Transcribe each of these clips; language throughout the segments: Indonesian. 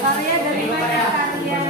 Karya dari mana kalian?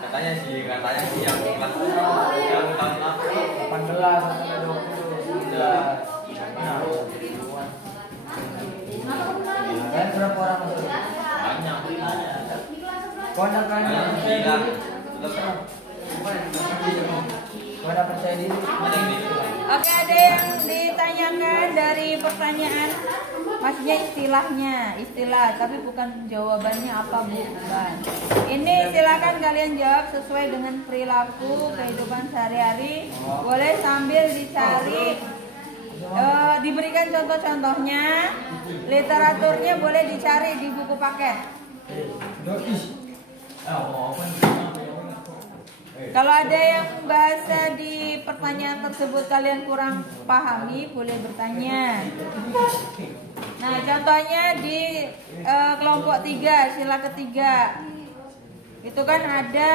Katanya sih yang kelas yang tahun 18 sampai 20 dan berapa orang masuk? Banyak. Kondakannya percaya diri. Oke, ada yang ditanyakan dari pertanyaan, maksudnya istilah, tapi bukan jawabannya apa bukan. Ini silakan kalian jawab sesuai dengan perilaku kehidupan sehari-hari. Boleh sambil dicari, diberikan contoh-contohnya, literaturnya boleh dicari di buku paket. Kalau ada yang bahasa di pertanyaan tersebut kalian kurang pahami, boleh bertanya. Nah, contohnya di kelompok 3, sila ketiga, itu kan ada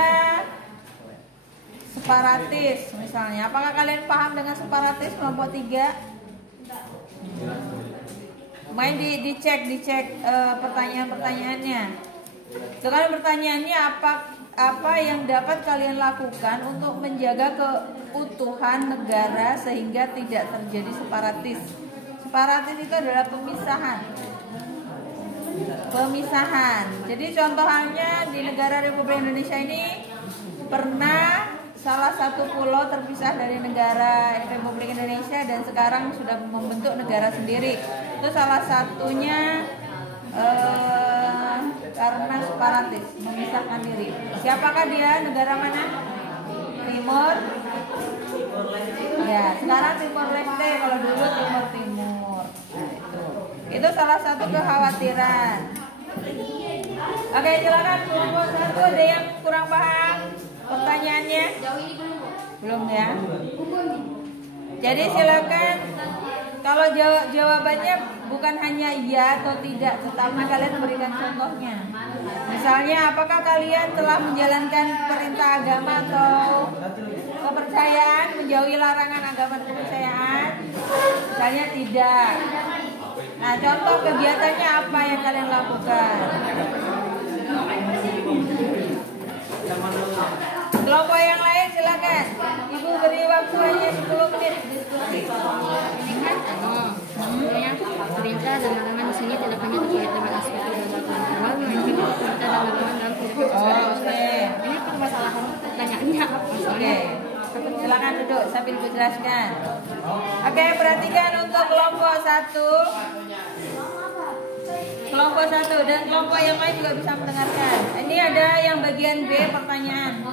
separatis misalnya. Apakah kalian paham dengan separatis kelompok 3? Main dicek pertanyaan-pertanyaannya. Sekarang pertanyaannya apa yang dapat kalian lakukan untuk menjaga keutuhan negara sehingga tidak terjadi separatis. Separatis itu adalah pemisahan. Jadi contohnya di negara Republik Indonesia ini pernah salah satu pulau terpisah dari negara Republik Indonesia dan sekarang sudah membentuk negara sendiri. Itu salah satunya karena separatis, memisahkan diri. Siapakah dia? Negara mana? Timur. Ya, sekarang Timur Leste, kalau dulu Timur. Nah, itu salah satu kekhawatiran. Oke, silakan kelompok 1 ada yang kurang paham pertanyaannya? Belum ya? Jadi silakan, kalau jawabannya bukan hanya iya atau tidak, tetapi kalian berikan contohnya. Misalnya, apakah kalian telah menjalankan perintah agama atau kepercayaan, menjauhi larangan agama dan kepercayaan? Misalnya tidak. Nah, contoh kegiatannya apa yang kalian lakukan? Kelompok yang lain silakan. Ibu beri waktu hanya 10 menit diskusi. Ini kan sebenarnya perintah dan larangan di sini tidak hanya terkait dengan aspek perbuatan halal, melainkan perintah dan larangan dalam kehidupan sehari-hari. Ini permasalahan pertanyaannya apa? Oke. Silakan duduk sambil ibu jelaskan. Oke, perhatikan untuk kelompok 1. Kelompok 1 dan kelompok yang lain juga bisa mendengarkan. Ini ada yang bagian B pertanyaan.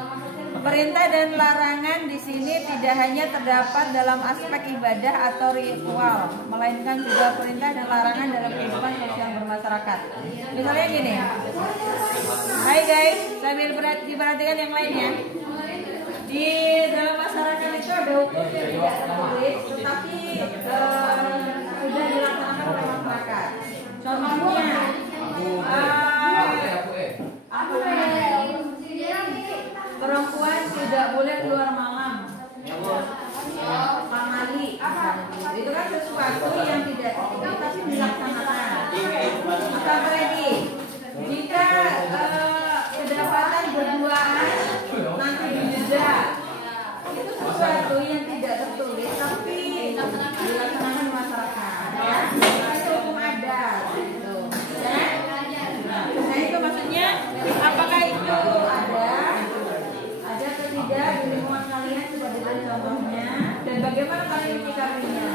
Perintah dan larangan di sini tidak hanya terdapat dalam aspek ibadah atau ritual, melainkan juga perintah dan larangan dalam kehidupan sosial bermasyarakat. Misalnya gini. Hai guys, sambil diperhatikan yang lainnya. Di dalam masyarakat itu ada hukum yang tidak tertulis, tetapi sudah dilaksanakan oleh masyarakat. Contohnya, perempuan tidak boleh keluar malam, pamali, itu kan sesuatu yang tidak tertulis tapi dilaksanakan. Maka Freddy, jika kedapatan berduaan nanti juga itu sesuatu yang tidak tertulis tapi dilaksanakan masyarakat, ya. Itu hukum adat, gitu. Ya? Nah itu maksudnya, apakah itu ada atau tidak di lingkungan kalian? Coba diberi contohnya dan bagaimana kalian menyikapinya.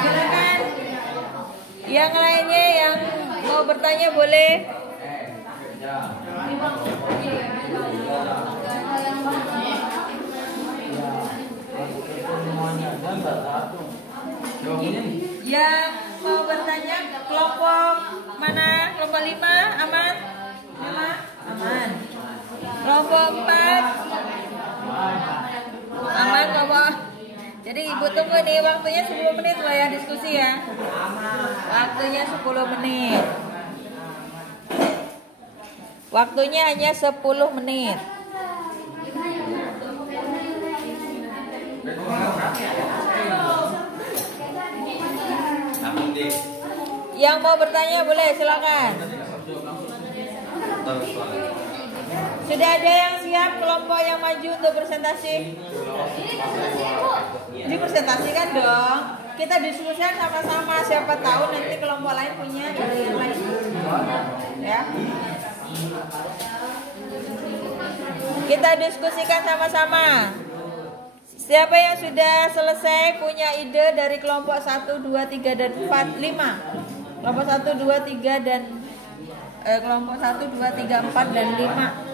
Silakan yang lainnya yang mau bertanya boleh. Yang mau bertanya kelompok mana? Kelompok 5 aman? 5 aman. Kelompok 4 aman kelompok. Jadi ibu tunggu nih, waktunya 10 menit loh ya diskusi ya. Waktunya 10 menit. Waktunya hanya 10 menit. Yang mau bertanya boleh, silakan. Sudah ada yang siap kelompok yang maju untuk presentasi? Ini presentasikan dong. Kita diskusikan sama-sama, siapa tahu nanti kelompok lain punya ide yang lain. Ya. Kita diskusikan sama-sama. Siapa yang sudah selesai punya ide dari kelompok 1, 2, 3 dan 4, 5. Kelompok 1, 2, 3 dan kelompok 1, 2, 3, 4 dan 5.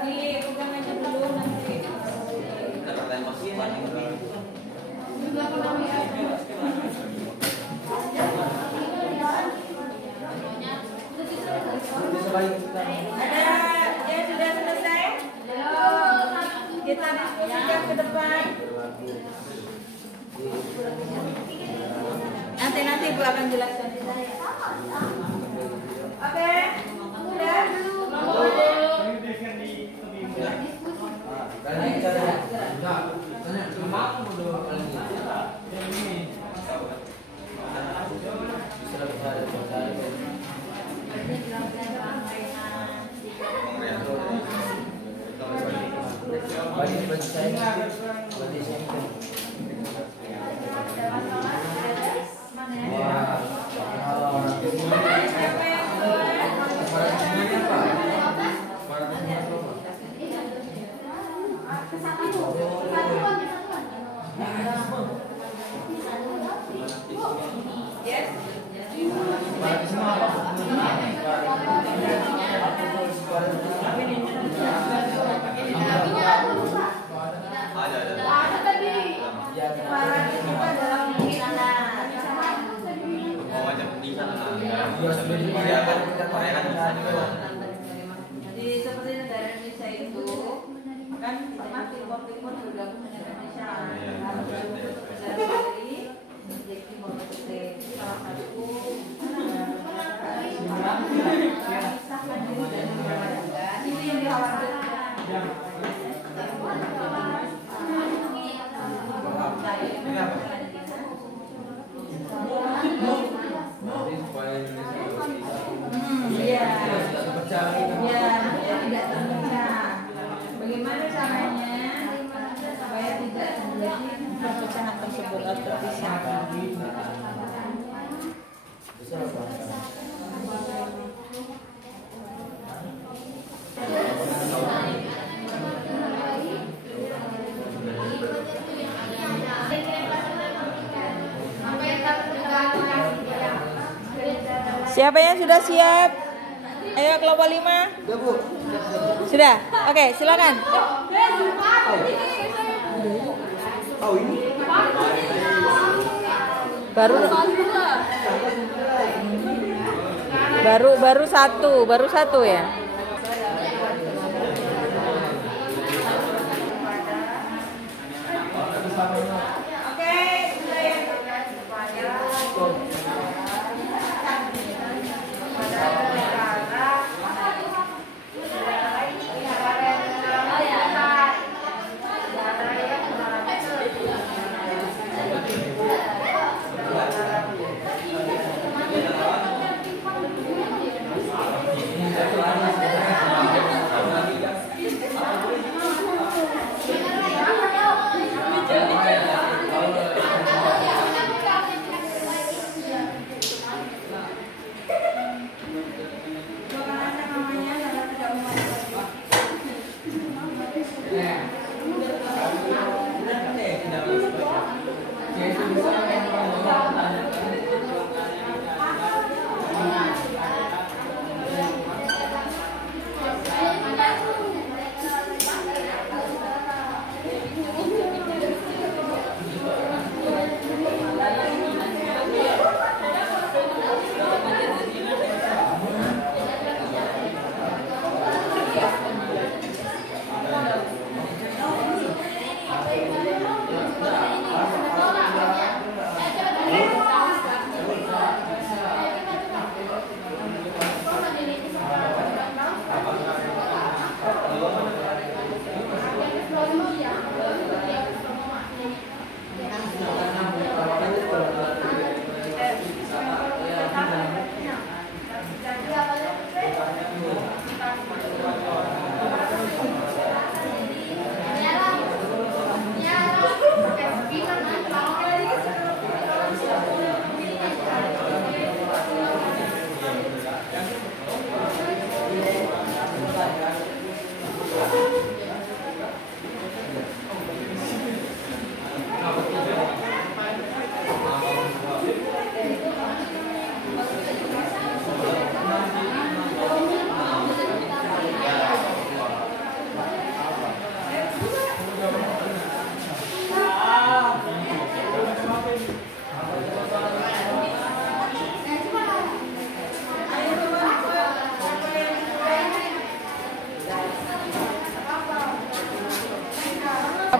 Nih, pegang aja dulu nanti. Ada yang sudah selesai? Kita diskusikan ke depan. Nanti Bu akan jelaskan. Oke, sudah. Jadi seperti negara Indonesia itu kan masih timur bergabung dengan Indonesia. Harus negara sendiri menjadi timur leste. Salah satu memisahkan diri dari negara. Itu yang dikhawatirkan. Tidak terpecah. Bagaimana caranya supaya tidak terjadi perpecahan tersebut atau perpisahan? Siapa yang sudah siap? Ayo kelompok 5. Sudah? Oke, silakan. Baru satu ya.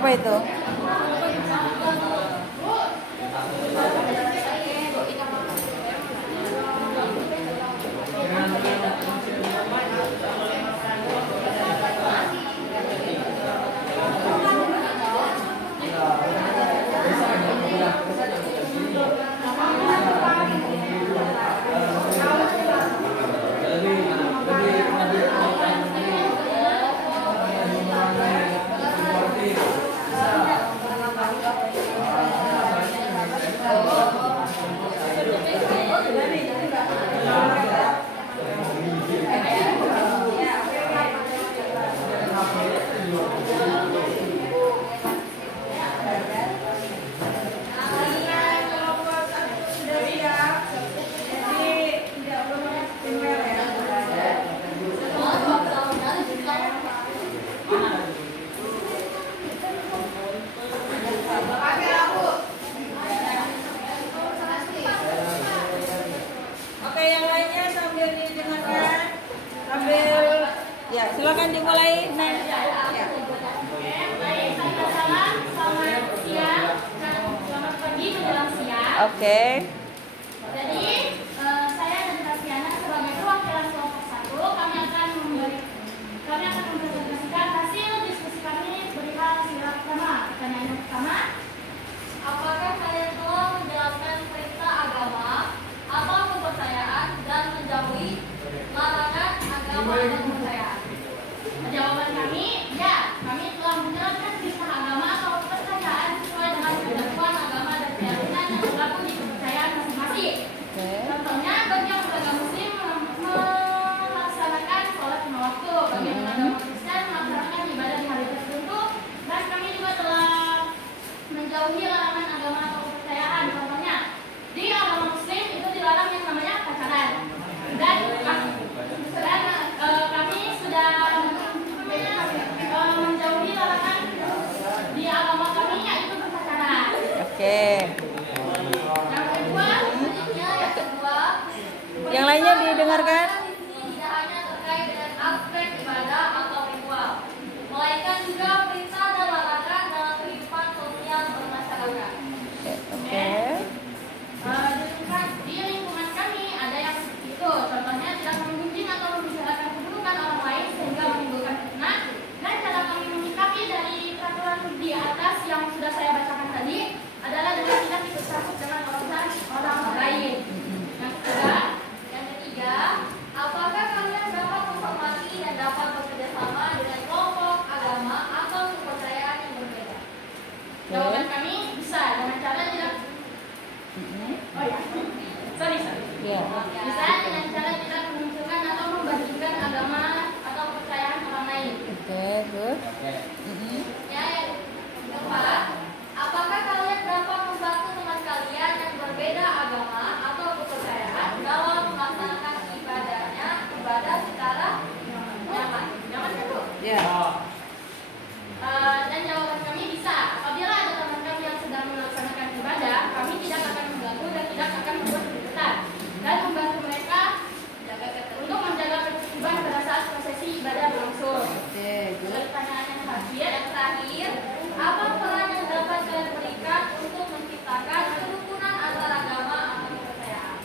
Apa itu? Oke, yang lainnya sambil didengarkan, sambil ya silakan dimulai. Nah, ya. Selamat siang dan selamat pagi menjelang siang. Oke. Jadi saya dan Tasiana sebagai perwakilan kelompok 1 kami akan mempresentasikan hasil diskusi kami perihal sila pertama. Pertanyaan yang pertama, apakah kalian telah menjalankan perintah agama atau kepercayaan dan menjauhi larangan agama dan kepercayaan? Jawaban kami, ya, kami telah menjalankan perintah agama atau kepercayaan sesuai dengan ketentuan agama dan keyakinan yang berlaku di kepercayaan masing-masing. Contohnya, bagi yang beragama Muslim melaksanakan sholat lima waktu, bagi yang beragama Kristen melaksanakan ibadah di hari tertentu, dan kami juga telah menjauhi larangan agama atau kepercayaan. Contohnya, di agama Muslim itu dilarang yang namanya pacaran, dan kami sudah menjauhi larangan di agama kami yaitu berpacaran. Oke. Yang kedua, Yang lainnya didengarkan. tidak hanya terkait dengan aspek ibadah atau ritual, melainkan juga perintah dan larangan dalam kehidupan sosial bermasyarakat. Oke. Di lingkungan kami ada yang seperti itu. Contohnya tidak menggunjing atau membicarakan keburukan orang lain sehingga menimbulkan fitnah. Dan cara kami menyikapi dari peraturan di atas yang sudah saya bacakan tadi adalah dengan tidak ikut campur dengan orang lain. Yang ketiga, apakah kalian dapat menghormati dan dapat bekerja sama dengan kelompok agama atau kepercayaan yang berbeda? Jawaban kami bisa dengan cara tidak Ya. bisa dengan cara tidak memunculkan atau membandingkan agama atau kepercayaan orang lain. Oke, good. Ya, yang keempat, apakah kalian dapat membantu teman kalian yang berbeda agama atau kepercayaan dalam melaksanakan ibadah secara nyaman? Nyaman kan, Bu? Ya. Dan jawaban kami bisa. Apabila ada teman kami yang sedang melaksanakan ibadah, kami tidak akan mengganggu dan tidak akan membuat keributan, dan membantu mereka untuk menjaga ketertiban pada saat prosesi ibadah berlangsung. Oke, good. Pertanyaan yang terakhir, apa peran yang dapat kalian berikan untuk menciptakan kerukunan antar agama atau kepercayaan?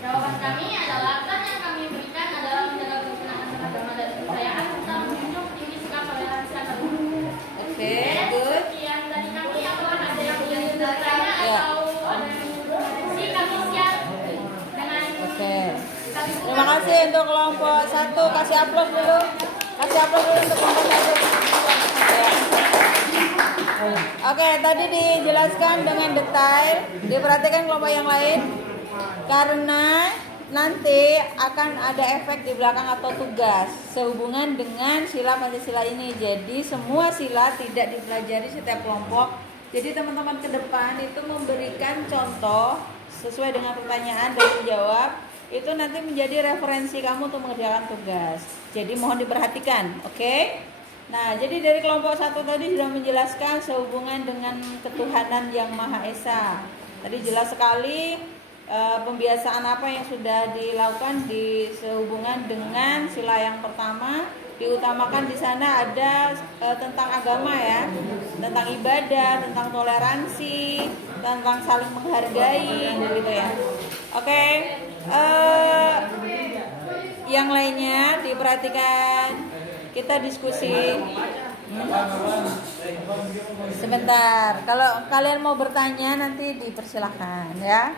Jawaban kami adalah peran yang kami berikan adalah menjaga kerukunan antar agama dan kepercayaan serta menjunjung tinggi sikap toleransi antar umat. Oke, good. Sekian dari kami, apakah ada yang ingin bertanya Ya. atau ada yang ingin berkoreksi? Kami siap dengan Oke. Terima kasih untuk kelompok 1. Kasih aplaus dulu. Kasih aplaus dulu untuk kelompok 1. Ya. Oke, tadi dijelaskan dengan detail. Diperhatikan kelompok yang lain. Karena nanti akan ada efek di belakang atau tugas sehubungan dengan sila Pancasila ini. Jadi semua sila tidak dipelajari setiap kelompok. Jadi teman-teman ke depan itu memberikan contoh sesuai dengan pertanyaan dan menjawab. Itu nanti menjadi referensi kamu untuk mengerjakan tugas. Jadi mohon diperhatikan, oke? Nah, jadi dari kelompok 1 tadi sudah menjelaskan sehubungan dengan ketuhanan yang Maha Esa. Tadi jelas sekali pembiasaan apa yang sudah dilakukan di sehubungan dengan sila yang pertama diutamakan di sana ada tentang agama ya, tentang ibadah, tentang toleransi, tentang saling menghargai, gitu ya. Oke, yang lainnya diperhatikan. Kita diskusi. Sebentar, kalau kalian mau bertanya nanti dipersilahkan ya.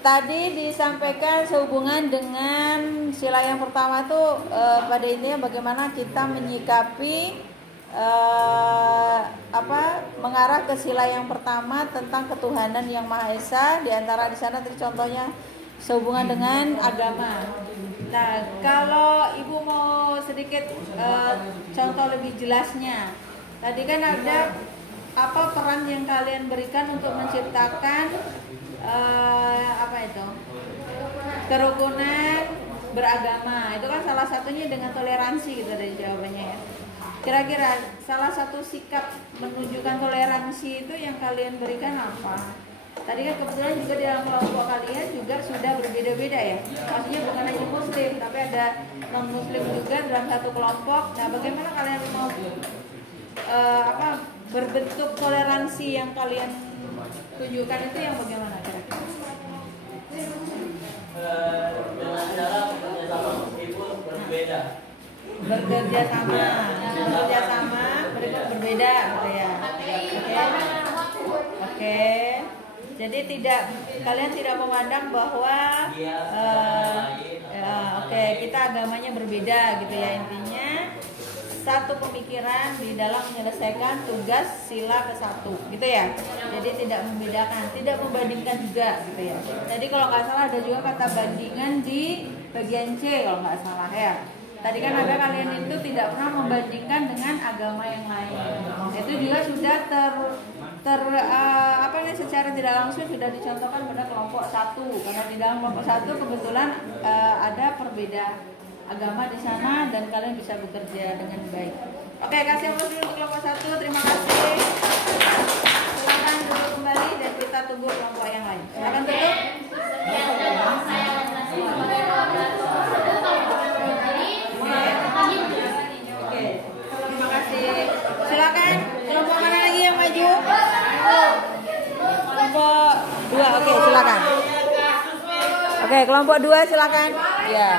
Tadi disampaikan sehubungan dengan sila yang pertama tuh pada intinya bagaimana kita menyikapi mengarah ke sila yang pertama tentang ketuhanan yang Maha Esa. Di antara di sana tadi contohnya sehubungan dengan agama. Nah, kalau Ibu mau sedikit contoh lebih jelasnya, tadi kan ada apa peran yang kalian berikan untuk menciptakan kerukunan beragama. Itu kan salah satunya dengan toleransi gitu dari jawabannya ya. Kira-kira salah satu sikap menunjukkan toleransi itu yang kalian berikan apa? Tadi kan kebetulan juga di dalam kelompok kalian juga sudah berbeda-beda ya. Maksudnya bukan hanya muslim, tapi ada non-muslim juga dalam satu kelompok. Nah, bagaimana kalian mau berbentuk toleransi yang kalian tunjukkan itu yang bagaimana kira-kira? Dengan cara bekerjasama meskipun berbeda. Bekerja sama mereka berbeda gitu ya. Oke. Jadi kalian tidak memandang bahwa kita agamanya berbeda gitu ya, intinya satu pemikiran di dalam menyelesaikan tugas sila ke-1 gitu ya. Jadi tidak membedakan, tidak membandingkan juga gitu ya. Jadi kalau nggak salah ada juga kata bandingan di bagian C kalau nggak salah ya. Tadi kan ada kalian itu tidak pernah membandingkan dengan agama yang lain. Itu juga sudah secara tidak langsung sudah dicontohkan pada kelompok 1, karena di dalam kelompok 1 kebetulan ada perbedaan agama di sana dan kalian bisa bekerja dengan baik. Oke, kasih aplaus dulu untuk kelompok 1. Terima kasih. Silakan duduk kembali dan kita tunggu kelompok yang lain. Silakan duduk. Oke, terima kasih. Silakan kelompok mana lagi yang maju? Kelompok 2. Oke, silakan. Oke, kelompok 2 silakan. Ya.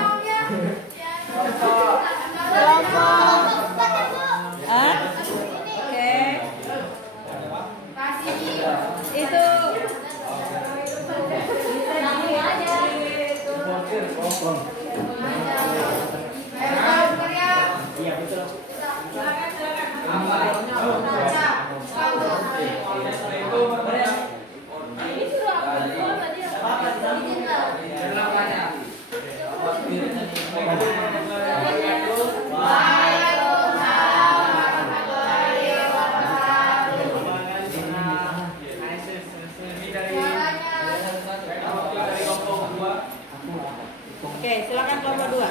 Kelompok Oke. Itu Oke, silakan kelompok 2.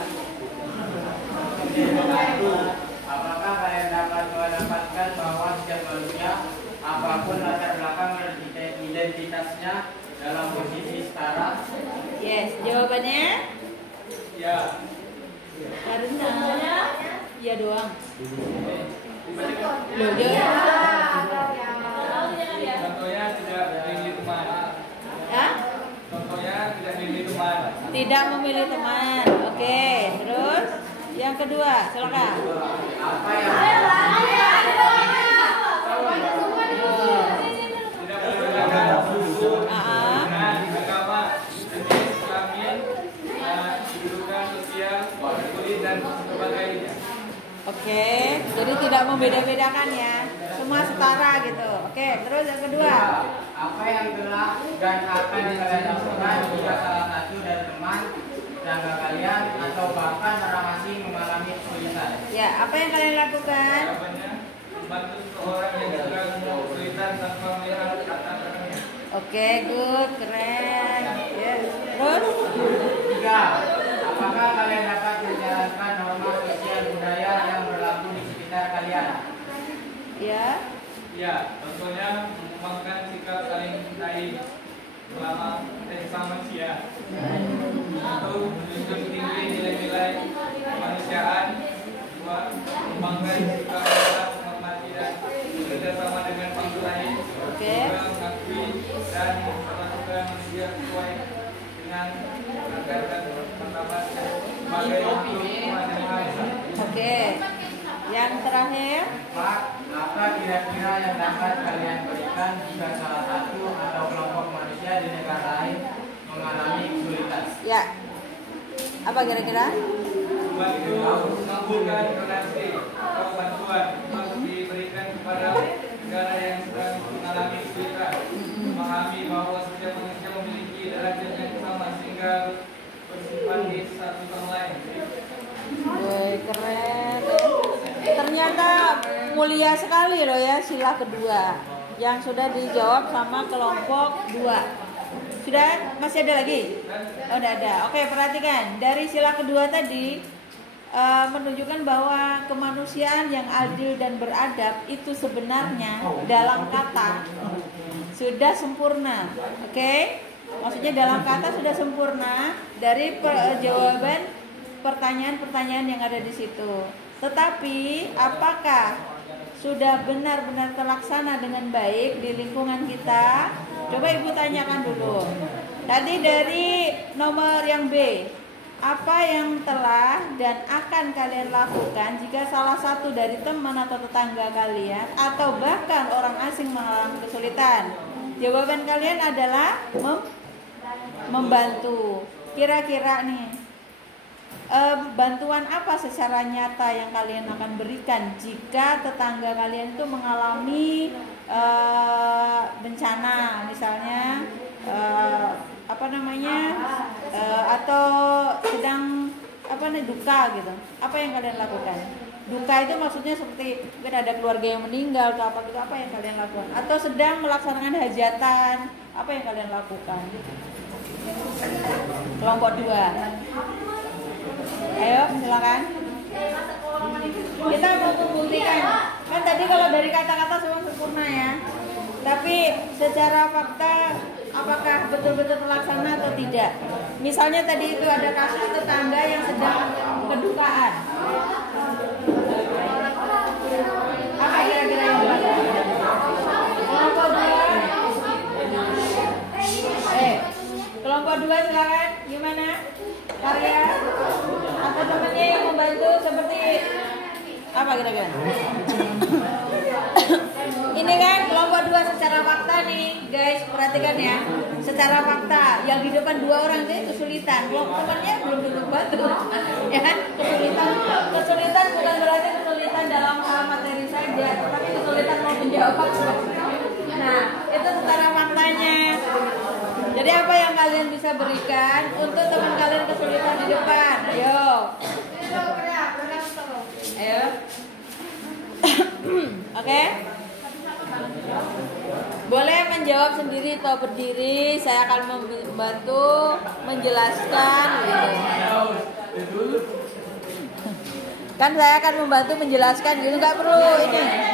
Apakah kalian dapat mendapatkan bahwa setiap manusia apapun latar belakang identitasnya dalam posisi setara? Yes, jawabannya? Ya. Karena ya doang. Loh, Contohnya tidak memilih teman. ya? Contohnya tidak memilih teman. Tidak memilih teman. Oke, terus yang kedua, silakan. Apa yang agama, jenis kelamin, kedudukan sosial, kulit dan sebagainya. Oke, jadi tidak membeda-bedakan ya, semua setara gitu. Oke, terus yang kedua. Apa yang telah dan akan kalian lakukan jika salah satu dari teman tetangga kalian atau bahkan orang asing mengalami kesulitan? Ya, apa yang kalian lakukan? Membantu seseorang yang sedang kesulitan tanpa melihat latarnya. Oke, good, keren. Ya, terus? 3. Apakah kalian dapat menjalankan norma sosial budaya yang berlaku di sekitar kalian? Ya. Ya, contohnya mengembangkan sikap saling mencintai selama sesama manusia, atau menjunjung tinggi nilai-nilai kemanusiaan menghargai juga menghormati dan bekerjasama dengan bangsa lain, Oke. juga mengakui dan melakukan manusia sesuai dengan agar dan pendapat sebagai Tuhan yang Maha Esa. Oke. Yang terakhir, Pak, apa kira-kira yang dapat kalian berikan jika salah satu atau kelompok manusia di negara lain mengalami kesulitan? ya. Apa kira-kira? Membantu mengabulkan donasi atau bantuan yang diberikan kepada negara yang sedang mengalami kesulitan. Memahami bahwa setiap manusia memiliki derajat yang sama sehingga bersimpati satu sama lain. Wih, keren. Ternyata mulia sekali loh ya sila kedua yang sudah dijawab sama kelompok 2. Sudah? Masih ada lagi? Oh, udah ada. Oke, perhatikan. Dari sila kedua tadi menunjukkan bahwa kemanusiaan yang adil dan beradab itu sebenarnya dalam kata sudah sempurna. Oke? Maksudnya dalam kata sudah sempurna dari jawaban pertanyaan-pertanyaan yang ada di situ. Tetapi apakah sudah benar-benar terlaksana dengan baik di lingkungan kita? Coba Ibu tanyakan dulu. Tadi dari nomor yang B, apa yang telah dan akan kalian lakukan jika salah satu dari teman atau tetangga kalian atau bahkan orang asing mengalami kesulitan? Jawaban kalian adalah membantu. Kira-kira nih, bantuan apa secara nyata yang kalian akan berikan jika tetangga kalian itu mengalami bencana, misalnya atau sedang duka gitu? Apa yang kalian lakukan? Duka itu maksudnya seperti mungkin ada keluarga yang meninggal atau apa gitu, apa yang kalian lakukan? Atau sedang melaksanakan hajatan, apa yang kalian lakukan? Kelompok 2. Ayo, silakan. Kita mau membuktikan. Kan tadi kalau dari kata-kata semua sempurna ya. Tapi secara fakta apakah betul-betul terlaksana atau tidak? Misalnya tadi itu ada kasus tetangga yang sedang kedukaan. Apa kira-kira yang dilakukan? Kelompok 2. Kelompok 2 silakan. Gimana? Karya atau temannya yang membantu seperti apa kira-kira? Ini kan kelompok 2 secara fakta nih guys, perhatikan ya. Secara fakta yang di depan 2 orang itu kesulitan, temannya belum tentu bantu, ya kan? Kesulitan bukan berarti kesulitan dalam hal materi saja, tapi kesulitan mau menjawab. Nah, itu secara faktanya. Jadi apa yang kalian bisa berikan untuk teman kalian kesulitan di depan? Ayo. Ayo. Oke. Boleh menjawab sendiri atau berdiri. Saya akan membantu menjelaskan gitu. Kan saya akan membantu menjelaskan gitu, nggak perlu ini.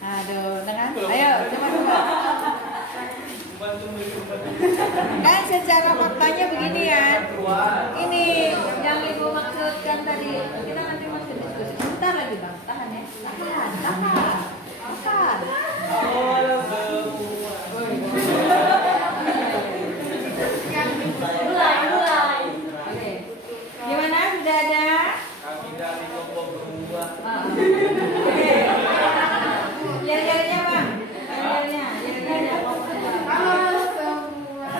Aduh, tengah. Ayo, coba. Kan secara faktanya begini ya. Ini yang Ibu maksudkan tadi. Kita nanti masih diskusi. Bentar lagi Bang, tahan ya. Tahan. Mulai. Oke. Gimana? Sudah ada? Kami dari kelompok 2. Oke. Yel-yelnya Bang. Yel-yelnya. Halo semua.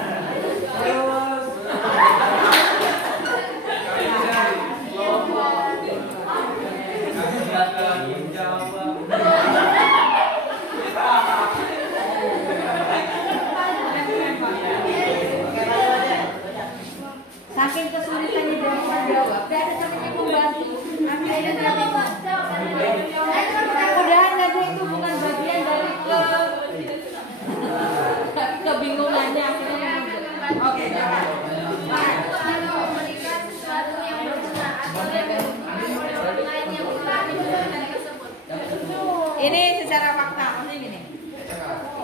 Terus. Kami dari Jawa. Saking kesulitannya dalam menjawab, tidak ada temannya membantu. Akhirnya mudah-mudahan nanti itu bukan bagian dari kebingungannya. Oke, jangan. Ini secara fakta, maksudnya gini.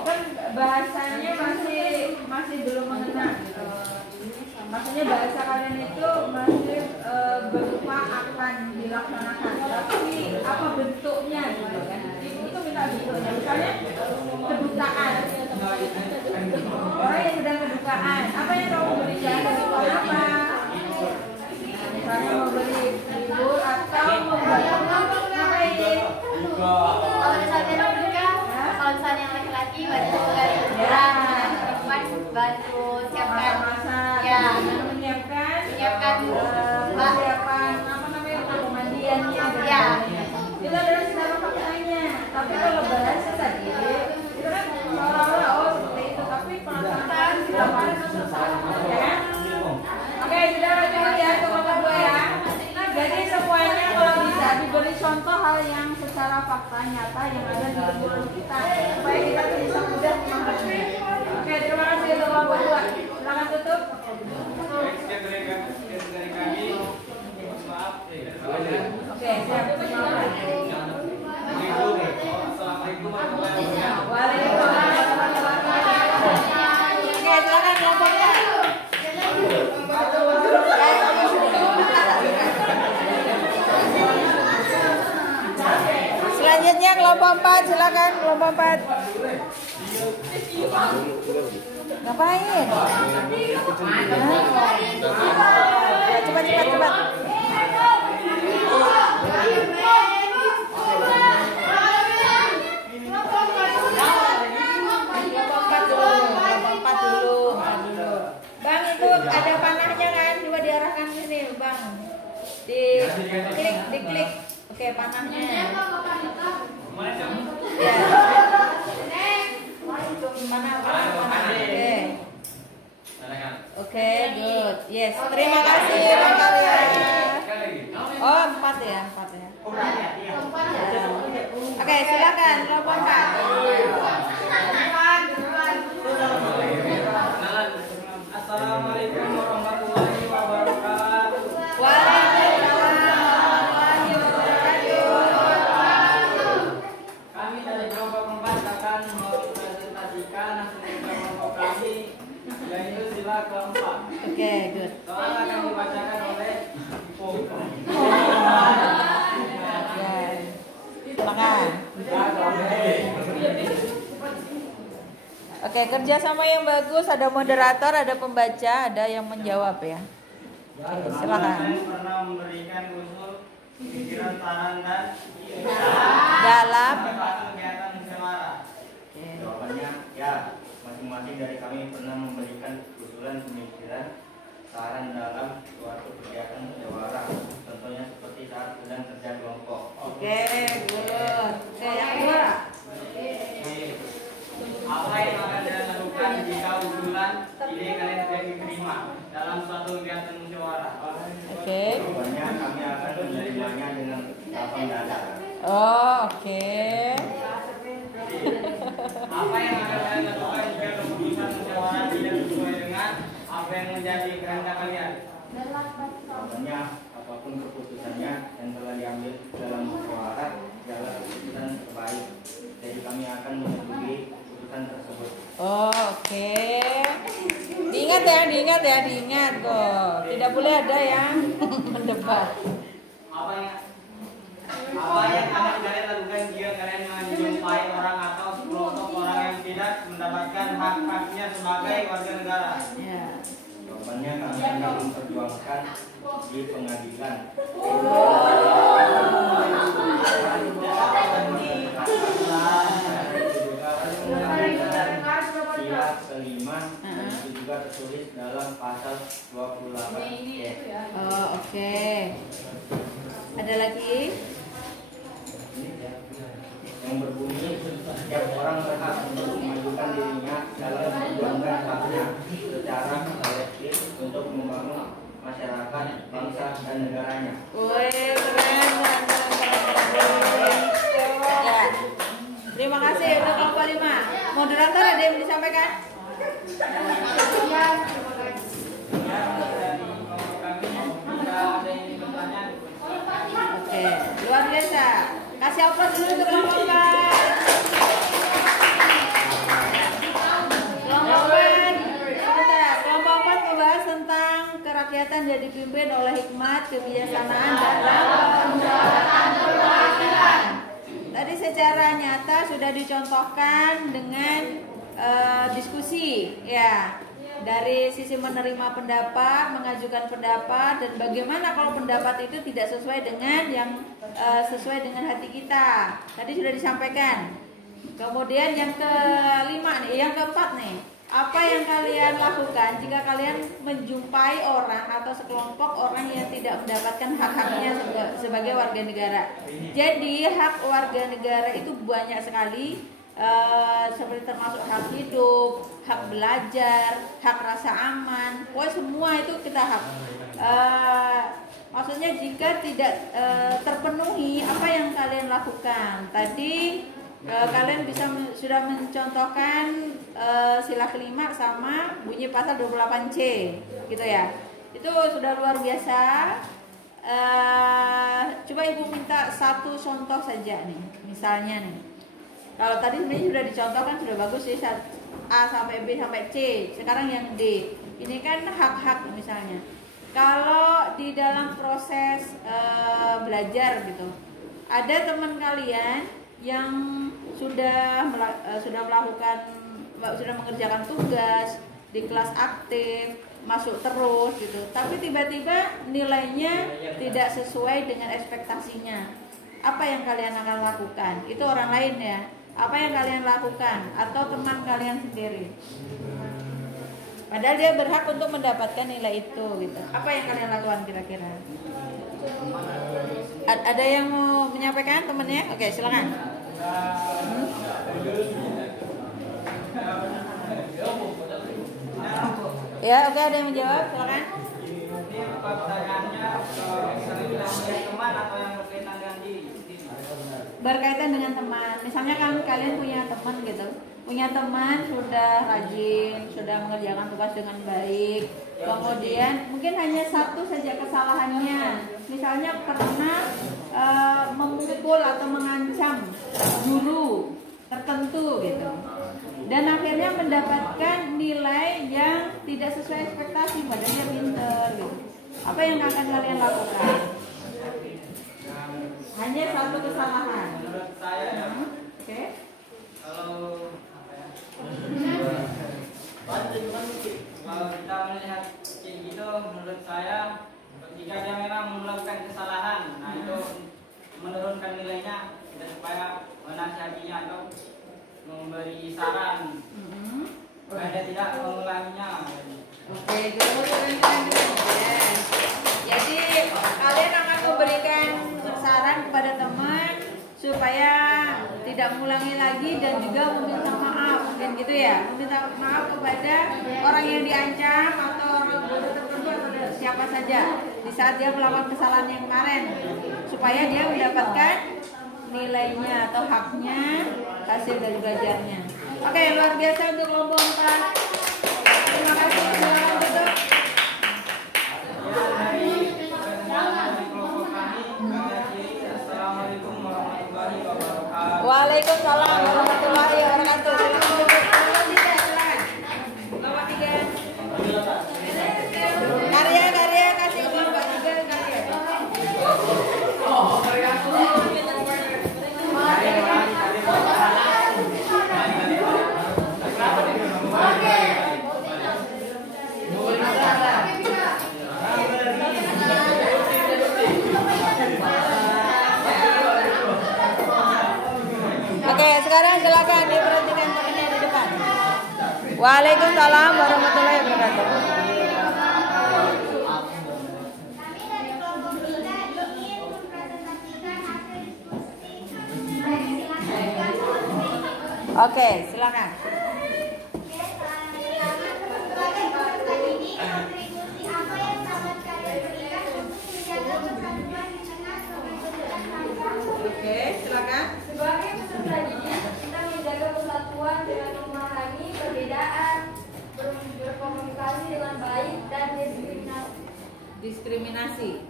Kan bahasa maksudnya bahasa kalian itu masih berupa akan dilaksanakan, tapi apa bentuknya gitu kan? Itu minta bentuknya, misalnya kedukaan, orang yang sedang kedukaan, apa yang kamu berikan dari pohon apa? Misalnya memberi libur atau ngapain? Kalau misalnya berduka, kalau misalnya yang laki-laki bantu perempuan bantu siapkan masak, ya, menyiapkan persiapan apa namanya pemandiannya ya. Itu adalah secara faktanya. Tapi kalau bahasa tadi itu kan seolah-olah oh seperti itu, tapi pelaksanaan di lapangan itu susah, ya kan? Oke, sudah lanjut ya ke nomor 2 ya. Jadi semuanya kalau bisa diberi contoh hal yang secara fakta nyata yang ada di lingkungan kita supaya kita tuh bisa mudah memahami. Oke, terima kasih untuk nomor 2. Silakan tutup. Sekian dari kami. Maaf. Oke, siap. Assalamualaikum warahmatullahi wabarakatuh. Waalaikumsalam warahmatullahi wabarakatuh. Oke, silakan kelompoknya. Selanjutnya kelompok 4, silakan kelompok 4. Ngapain? Ya, cepat. Kelompok 4 dulu. Bang, itu ada panahnya kan? Coba diarahkan ke sini, Bang. Diklik. Oke, panahnya. Ya. Mana? Oke, good. Yes, terima kasih Bang Karya. Oh, 4 ya. Oke, silakan kelompok 4. Assalamualaikum warahmatullahi wabarakatuh. Waalaikumsalam warahmatullahi wabarakatuh. Kami dari kelompok 4 akan mempresentasikan hasil kelompok kami, yaitu sila keempat. Oke, good. Soal akan dibacakan oleh Ibu. Silakan. Oke, kerjasama yang bagus, ada moderator, ada pembaca, ada yang menjawab ya. Oke, silakan. Kalian pernah memberikan usul, pikiran, saran dan Dalam. kegiatan musyawarah? Jawabannya ya, masing-masing dari kami pernah memberikan usulan pemikiran saran dalam suatu kegiatan musyawarah, contohnya seperti saat sedang kerja kelompok. Oke, good. Oke, yang kedua. Apa yang akan dilakukan jika usulan ide kalian tidak diterima dalam suatu kegiatan musyawarah? Oke. Jawabannya kami akan menerimanya dengan lapang dada. Oh, oke. Apa yang akan kalian lakukan jika keputusan musyawarah tidak sesuai dengan apa yang menjadi kehendak kalian? Jawabannya apapun keputusannya yang telah diambil dalam musyawarah adalah keputusan terbaik. Jadi kami akan menyetujui keputusan tersebut. Oh, oke. Diingat kok. Tidak boleh ada yang mendebat. Apa yang akan kalian lakukan jika kalian menjumpai orang atau sekelompok orang yang tidak mendapatkan hak-haknya sebagai warga negara? Ya. Jawabannya kami akan memperjuangkan di pengadilan. Sila kelima itu juga tertulis dalam pasal 28. Oh, oke. Ada lagi? Yang berbunyi setiap orang berhak untuk memajukan dirinya dalam memperjuangkan haknya secara kolektif untuk membangun masyarakat, bangsa, dan negaranya. Wih, keren. Ya. Terima kasih untuk kelompok 5. Moderator ada yang disampaikan? Oke, luar biasa. Kasih aplaus dulu untuk kelompok 4. Kelompok 4 membahas tentang kegiatan yang dipimpin oleh hikmat kebijaksanaan dalam pendataan perwakilan. Tadi secara nyata sudah dicontohkan dengan diskusi, ya, dari sisi menerima pendapat, mengajukan pendapat, dan bagaimana kalau pendapat itu tidak sesuai dengan yang sesuai dengan hati kita. Tadi sudah disampaikan. Kemudian yang kelima nih, yang keempat nih, apa yang kalian lakukan jika kalian menjumpai orang atau sekelompok orang yang tidak mendapatkan hak-haknya sebagai warga negara. Jadi hak warga negara itu banyak sekali. Seperti termasuk hak hidup, hak belajar, hak rasa aman, pokoknya semua itu kita hak. Maksudnya jika tidak terpenuhi, apa yang kalian lakukan? Tadi kalian bisa sudah mencontohkan sila kelima sama bunyi pasal 28C, gitu ya. Itu sudah luar biasa. Coba ibu minta satu contoh saja nih, misalnya nih. Kalau tadi sebenarnya sudah dicontohkan, sudah bagus sih, A sampai B sampai C. Sekarang yang D. Ini kan hak-hak misalnya. Kalau di dalam proses belajar gitu, ada teman kalian yang sudah mengerjakan tugas di kelas aktif, masuk terus gitu. Tapi tiba-tiba nilainya tidak sesuai dengan ekspektasinya. Apa yang kalian akan lakukan? Itu orang lain ya. Apa yang kalian lakukan atau teman kalian sendiri? Padahal dia berhak untuk mendapatkan nilai itu gitu. Apa yang kalian lakukan kira-kira? Ada yang mau menyampaikan temannya? Oke, silakan. Ya, oke, ada yang menjawab, silakan. Ini pertanyaannya sering dengan teman atau yang berkaitan dengan diri? Berkaitan dengan teman, misalnya kan kalian punya teman gitu, punya teman sudah rajin, sudah mengerjakan tugas dengan baik, kemudian mungkin hanya satu saja kesalahannya, misalnya pernah memukul atau mengancam guru tertentu gitu, dan akhirnya mendapatkan nilai yang tidak sesuai ekspektasi, padahal dia pinter gitu. Apa yang akan kalian lakukan? Hanya satu kesalahan. Menurut saya ya, Oke. Kalau kita melihat kayak gitu, menurut saya ketika dia memang melakukan kesalahan, nah itu menurunkan nilainya dan supaya menasihatinya atau memberi saran supaya dia tidak mengulanginya. Oke, jadi kalian akan memberikan saran kepada teman supaya tidak mengulangi lagi dan juga meminta maaf, dan gitu ya, meminta maaf kepada orang yang diancam atau orang guru tertentu atau siapa saja di saat dia melakukan kesalahan yang kemarin, supaya dia mendapatkan nilainya atau haknya hasil dari belajarnya. Oke, luar biasa untuk kelompok 4. Terima kasih, silakan tutup. Waalaikumsalam warahmatullahi wabarakatuh. Silakan duduk. Nomor 3. Karya kasih nomor 3 karya. Oke, sekarang silakan diberhentikan temannya di depan. Waalaikumsalam warahmatullahi wabarakatuh. Oke, silakan. Oke, silakan. Sebagai peserta didik, kita menjaga persatuan dengan memahami perbedaan, berkomunikasi dengan baik, dan Diskriminasi.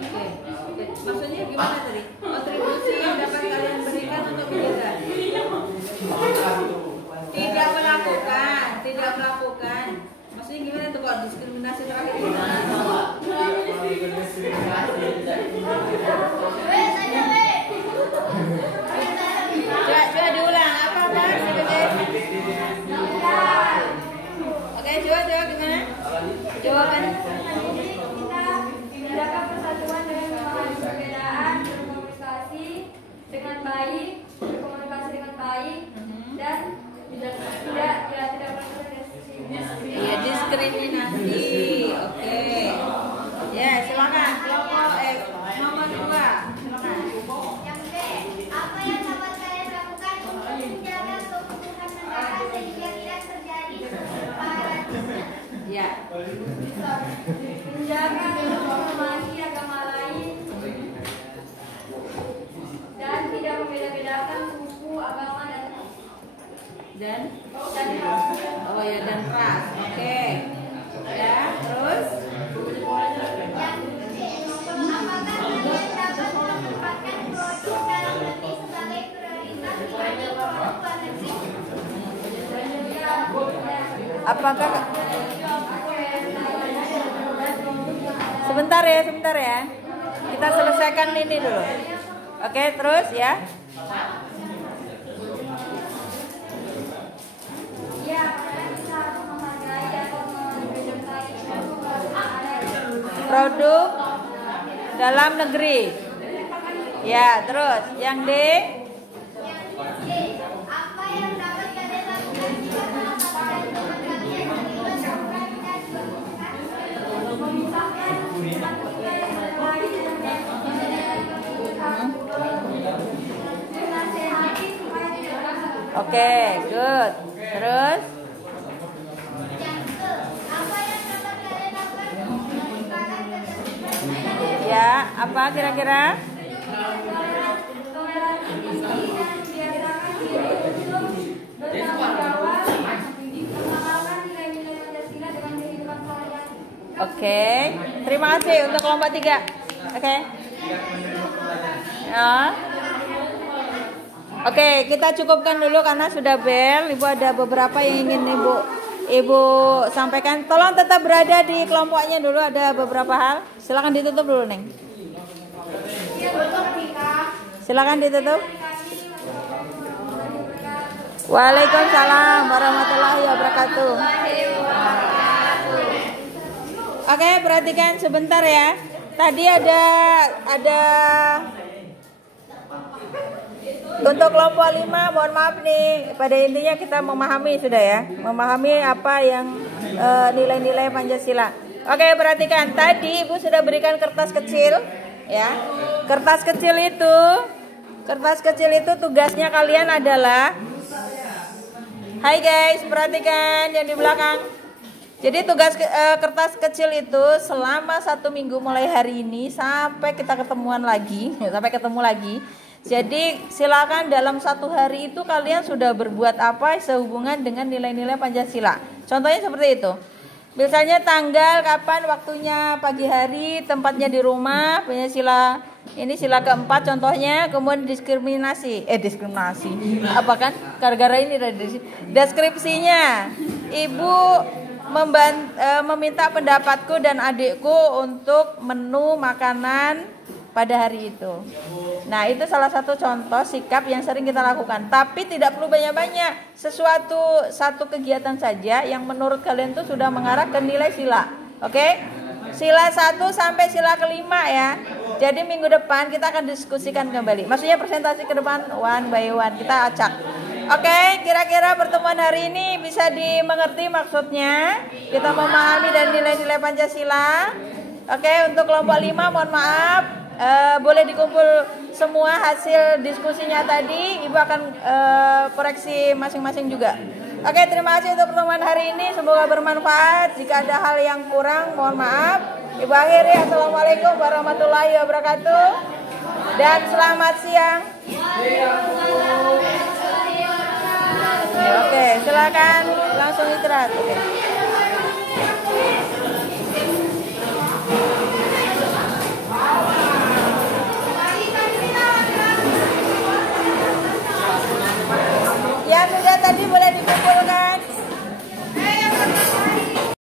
Oke. Maksudnya gimana tadi? Kontribusi yang dapat kalian berikan untuk menjaga. kok diskriminasi terakhir. Coba diulang apa Mas? Oke, coba gimana? Jawaban. Menjaga persatuan dengan memahami perbedaan, berkomunikasi dengan baik, dan tidak Iya, diskriminasi. Oke. Ya, silakan. Kelompok nomor 2. Silakan. Yang B, apa yang dapat kalian lakukan untuk menjaga keutuhan negara sehingga tidak terjadi separatisme? Ya. menjaga dan menghormati agama lain dan tidak membeda-bedakan suku, agama dan Oh ya, dan ras. Oke. Ya, terus Yang C, apakah kalian dapat menempatkan produk dalam negeri sebagai prioritas dibanding produk luar negeri? apakah sebentar ya. Kita selesaikan ini dulu. Oke, terus ya. ya kita harus menghargai atau mencintai Produk dalam negeri. Ya, terus yang D. Yang D, apa yang dapat kalian lakukan jika mendapatkan teman kalian terlibat tawuran dan memisahkan umat kita yang berlain dan menasehati supaya tidak bersalah. Oke, good. Terus yang ke, apa yang dapat kalian lakukan untuk menciptakan ketertiban? ya, apa kira-kira? Toleransi tinggi dan membiasakan diri untuk bertanggung jawab, mengamalkan nilai-nilai Pancasila dengan kehidupan sehari-hari. Oke. Terima kasih untuk kelompok 3. Oke. Ya. Oke, kita cukupkan dulu karena sudah bel. Ibu ada beberapa yang ingin Ibu sampaikan. Tolong tetap berada di kelompoknya dulu, ada beberapa hal. Silakan ditutup dulu, Neng. Silakan ditutup. Waalaikumsalam warahmatullahi wabarakatuh. Oke, perhatikan sebentar ya. Tadi ada untuk kelompok 5, mohon maaf nih, pada intinya kita memahami sudah ya, memahami apa yang nilai-nilai Pancasila. Oke, perhatikan tadi Ibu sudah berikan kertas kecil ya. Kertas kecil itu tugasnya kalian adalah, hai guys, perhatikan yang di belakang. Jadi tugas kertas kecil itu selama 1 minggu mulai hari ini sampai kita ketemu lagi. Jadi silakan dalam 1 hari itu kalian sudah berbuat apa sehubungan dengan nilai-nilai Pancasila. Contohnya seperti itu. Misalnya tanggal, kapan, waktunya, pagi hari, tempatnya di rumah, Pancasila. Ini sila keempat contohnya. Kemudian diskriminasi. Apa kan? Gara-gara ini deskripsinya. Ibu meminta pendapatku dan adikku untuk menu makanan pada hari itu. Nah, itu salah satu contoh sikap yang sering kita lakukan. Tapi tidak perlu banyak-banyak. Satu kegiatan saja yang menurut kalian itu sudah mengarah ke nilai sila. Oke? Sila 1 sampai sila kelima ya. Jadi minggu depan kita akan diskusikan kembali. Maksudnya presentasi ke depan one by one kita acak. Oke, kira-kira pertemuan hari ini bisa dimengerti maksudnya. Kita memahami dan nilai-nilai Pancasila. Oke, untuk kelompok 5 mohon maaf. Boleh dikumpul semua hasil diskusinya tadi. Ibu akan koreksi masing-masing juga. Oke, terima kasih untuk pertemuan hari ini. Semoga bermanfaat. Jika ada hal yang kurang, mohon maaf. Ibu akhiri. Assalamualaikum warahmatullahi wabarakatuh. Dan selamat siang. Oke, silakan langsung istirahat. Oke.